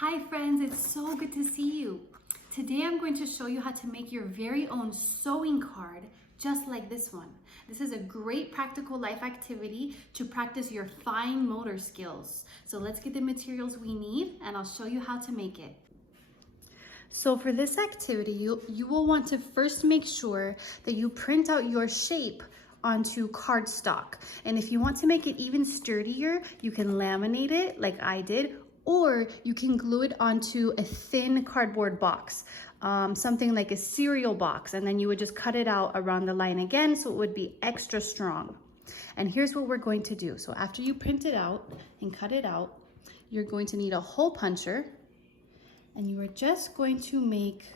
Hi friends, it's so good to see you. Today I'm going to show you how to make your very own sewing card just like this one. This is a great practical life activity to practice your fine motor skills. So let's get the materials we need and I'll show you how to make it. So for this activity, you will want to first make sure that you print out your shape onto cardstock. And if you want to make it even sturdier, you can laminate it like I did, or you can glue it onto a thin cardboard box, something like a cereal box, and then you would just cut it out around the line again so it would be extra strong. And here's what we're going to do. So after you print it out and cut it out, you're going to need a hole puncher, and you are just going to make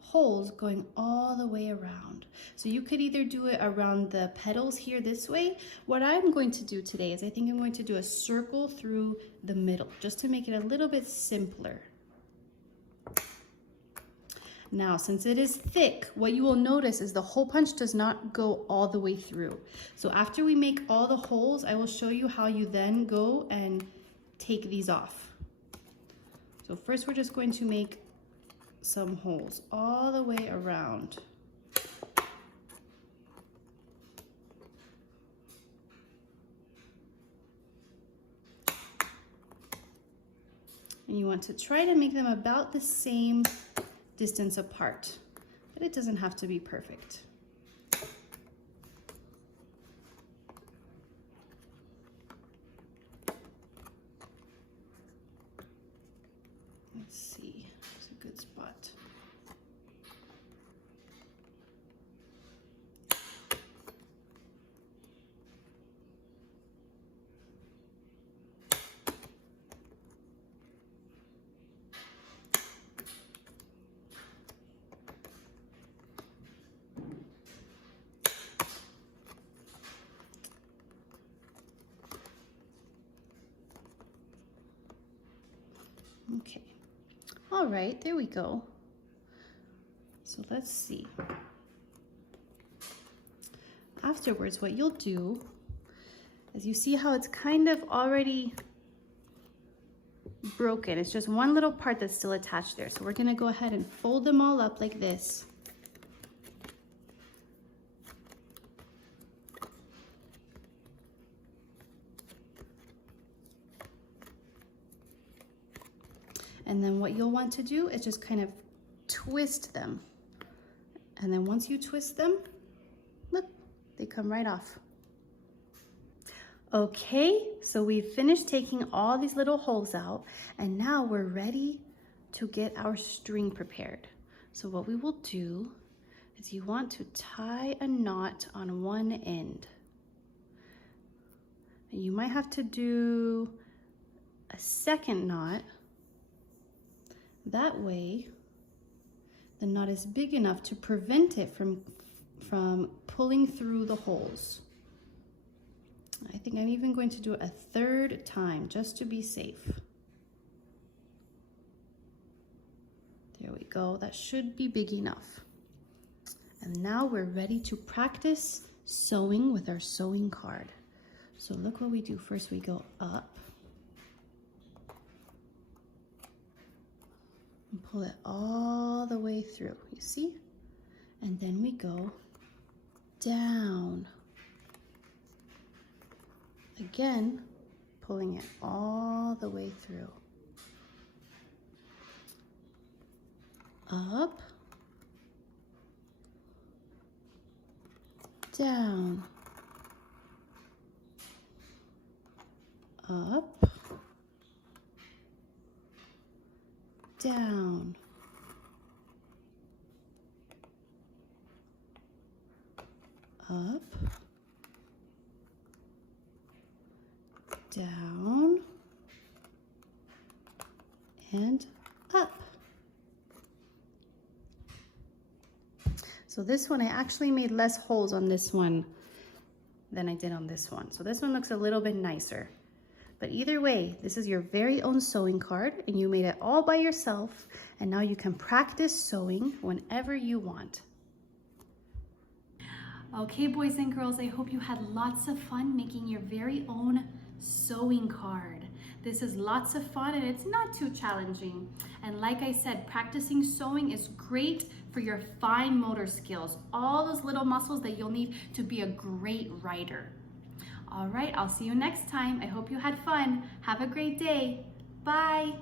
holes going all the way around. So you could either do it around the petals here this way. What I'm going to do today is I think I'm going to do a circle through the middle just to make it a little bit simpler. Now, since it is thick, what you will notice is the hole punch does not go all the way through. So after we make all the holes, I will show you how you then go and take these off. So first we're just going to make some holes all the way around. And you want to try to make them about the same distance apart, but it doesn't have to be perfect. Let's see, it's a good spot. Okay, all right, there we go. So let's see. Afterwards, what you'll do is you see how it's kind of already broken. It's just one little part that's still attached there. So we're gonna go ahead and fold them all up like this. And then what you'll want to do is just kind of twist them. And then once you twist them, look, they come right off. Okay, so we've finished taking all these little holes out, and now we're ready to get our string prepared. So what we will do is you want to tie a knot on one end. And you might have to do a second knot. That way, the knot is big enough to prevent it from pulling through the holes. I think I'm even going to do it a third time just to be safe. There we go, that should be big enough. And now we're ready to practice sewing with our sewing card. So look what we do. First we go up and pull it all the way through, you see? And then we go down. Again, pulling it all the way through. Up, down, up, down, up, down, and up. So this one, I actually made less holes on this one than I did on this one. So this one looks a little bit nicer. But either way, this is your very own sewing card, and you made it all by yourself, and now you can practice sewing whenever you want. Okay, boys and girls, I hope you had lots of fun making your very own sewing card. This is lots of fun and it's not too challenging. And like I said, practicing sewing is great for your fine motor skills, all those little muscles that you'll need to be a great writer. All right, I'll see you next time. I hope you had fun. Have a great day. Bye.